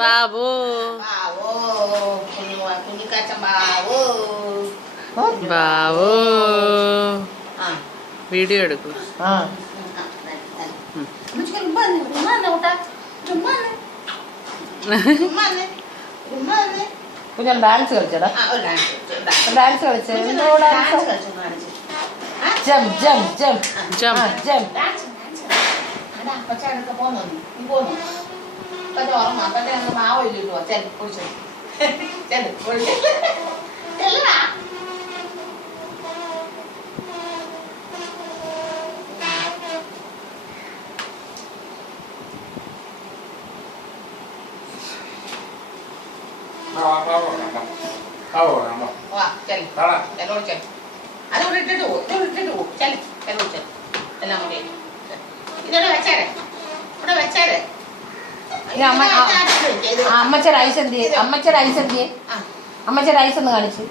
Babu Babu video എടുക്കും. കുഞ്ഞാൽ dance കളിച്ചടാ. Dance കളിച്ചേ. ജം ജം ജം ജം ജം. അമ്മച്ചയുടെ ഐസ് എന്തിയെ? അമ്മച്ചയുടെ ഐസ് എന്തിയെ? അമ്മച്ചയുടെ ഐസ് ഒന്ന് കാണിച്ച്.